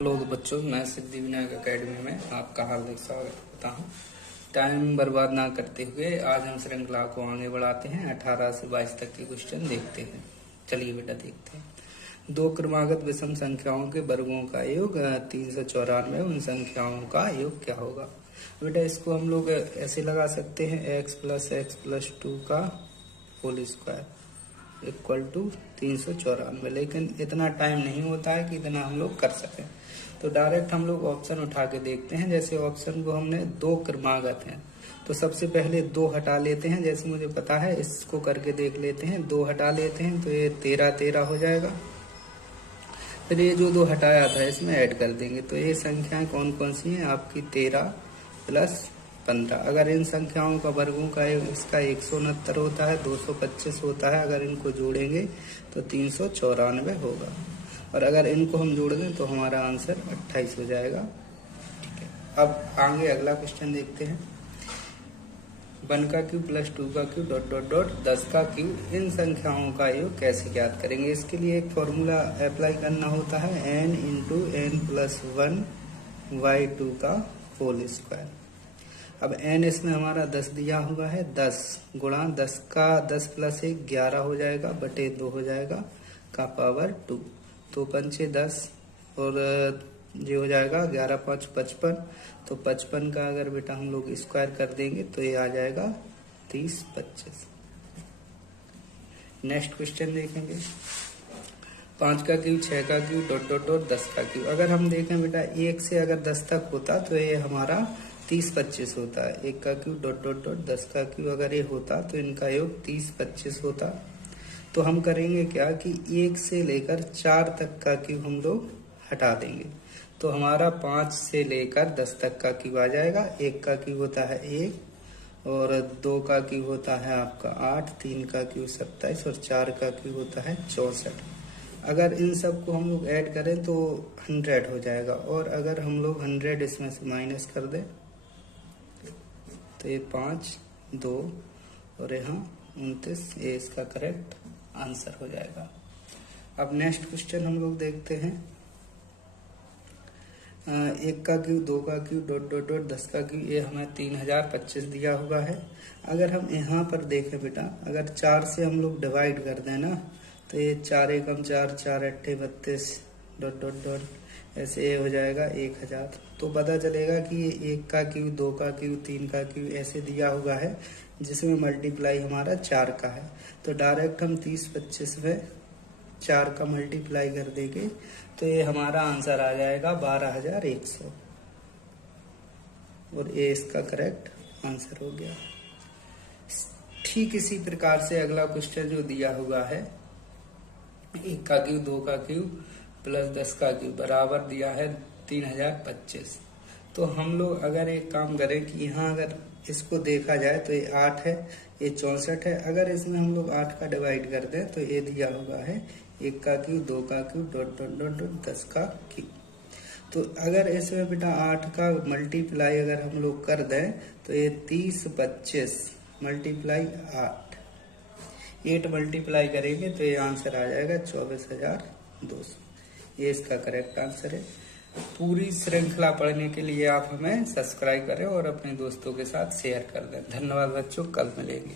Hello बच्चों, मैं Siddhivinayak academy में आपका हार्दिक स्वागत करता हूँ। टाइम बर्बाद ना करते हुए आज हम श्रृंखला को आगे बढ़ाते हैं। 18 से 22 तक के क्वेश्चन देखते हैं। चलिए बेटा देखते हैं। दो क्रमागत विषम संख्याओं के वर्गों का योग 394, उन संख्याओं का योग क्या होगा? बेटा इसको हम लोग ऐसे लगा सकते हैं, x+x+2 का होल स्क्वायर इक्वल टू 394, लेकिन इतना टाइम नहीं होता है कि इतना हम लोग कर सकें। तो डायरेक्ट हम लोग ऑप्शन उठा के देखते हैं। जैसे ऑप्शन को हमने दो क्रमागत हैं, तो सबसे पहले दो हटा लेते हैं। जैसे मुझे पता है, इसको करके देख लेते हैं। दो हटा लेते हैं तो ये 13 हो जाएगा। फिर ये जो दो हटाया था इसमें ऐड कर देंगे। तो ये संख्याएं कौन कौन सी हैं आपकी? 13 + 15। अगर इन संख्याओं का वर्गों का इसका 169 होता है, 225 होता है। अगर इनको जोड़ेंगे तो 394 होगा, और अगर इनको हम जोड़ दें तो हमारा आंसर 28 हो जाएगा। ठीक है, अब आगे अगला क्वेश्चन देखते हैं। 1 का क्यूब + 2 का क्यूब ... 10 का क्यूब, इन संख्याओं का योग कैसे ज्ञात करेंगे? इसके लिए एक फॉर्मूला अप्लाई करना होता है, n × n+1/2 का होल स्क्वायर। अब n इसमें हमारा 10 दिया हुआ है। 10 गुणा 10 का 10 + 1 11 हो जाएगा, बटे 2 हो जाएगा का पावर 2। तो 5 × 10 और ये हो जाएगा 11 × 5 = 55। तो 55 का अगर बेटा हम लोग स्क्वायर कर देंगे तो ये आ जाएगा 30 × 25। नेक्स्ट क्वेश्चन देखेंगे। 5 का क्यूब, 6 का क्यूब ... 10 का क्यूब। अगर हम देखें बेटा, 1 से अगर 10 तक होता तो ये हमारा 30 × 25 होता है। 1 का क्यूब ... 10 का क्यूब अगर ये होता तो इनका योग 30 × 25 होता। तो हम करेंगे क्या कि 1 से लेकर 4 तक का क्यूब हम लोग हटा देंगे। तो हमारा 5 से लेकर 10 तक का क्यूब आ जाएगा। 1 का क्यूब होता है 1, और 2 का क्यूब होता है आपका 8, 3 का क्यूब 27, और 4 का क्यूब होता है 64। अगर इन सब को हम लोग ऐड करें तो 100 हो जाएगा, और अगर हम लोग 100 इसमें से माइनस कर दें तो ये 5, 2 और यहाँ 29, ये इसका करेक्ट आंसर हो जाएगा। अब नेक्स्ट क्वेश्चन हम लोग देखते हैं। 1 का क्यूब, 2 का क्यूब ... 10 का क्यूब, ये हमें 3025 दिया हुआ है। अगर हम यहाँ पर देखें बेटा, अगर 4 से हम लोग डिवाइड कर दें ना, तो ये 4 × 4 = 4, 8 = 32 ... ऐसे ये हो जाएगा 1000। तो पता चलेगा कि ये 1 का क्यूब, 2 का क्यूब, 3 का क्यूब ऐसे दिया हुआ है, जिसमें मल्टीप्लाई हमारा 4 का है। तो डायरेक्ट हम 30 × 25 में 4 का मल्टीप्लाई कर देंगे तो ये हमारा आंसर आ जाएगा 12100, और ये इसका करेक्ट आंसर हो गया। ठीक इसी प्रकार से अगला क्वेश्चन जो दिया हुआ है, 1 का क्यूब, 2 का क्यूब + 10 का क्यूब बराबर दिया है 3025। तो हम लोग अगर एक काम करें कि यहाँ अगर इसको देखा जाए तो ये 8 है, ये 64 है। अगर इसमें हम लोग 8 का डिवाइड कर दें तो ये दिया हुआ है 1 का क्यूब, 2 का क्यूब ... 10 का क्यूब। तो अगर इसमें बेटा 8 का मल्टीप्लाई अगर हम लोग कर दें तो ये 30 × 25 × 8 मल्टीप्लाई करेंगे तो ये आंसर आ जाएगा 24200। ये इसका करेक्ट आंसर है। पूरी श्रृंखला पढ़ने के लिए आप हमें सब्सक्राइब करें और अपने दोस्तों के साथ शेयर कर दें। धन्यवाद बच्चों, कल मिलेंगे।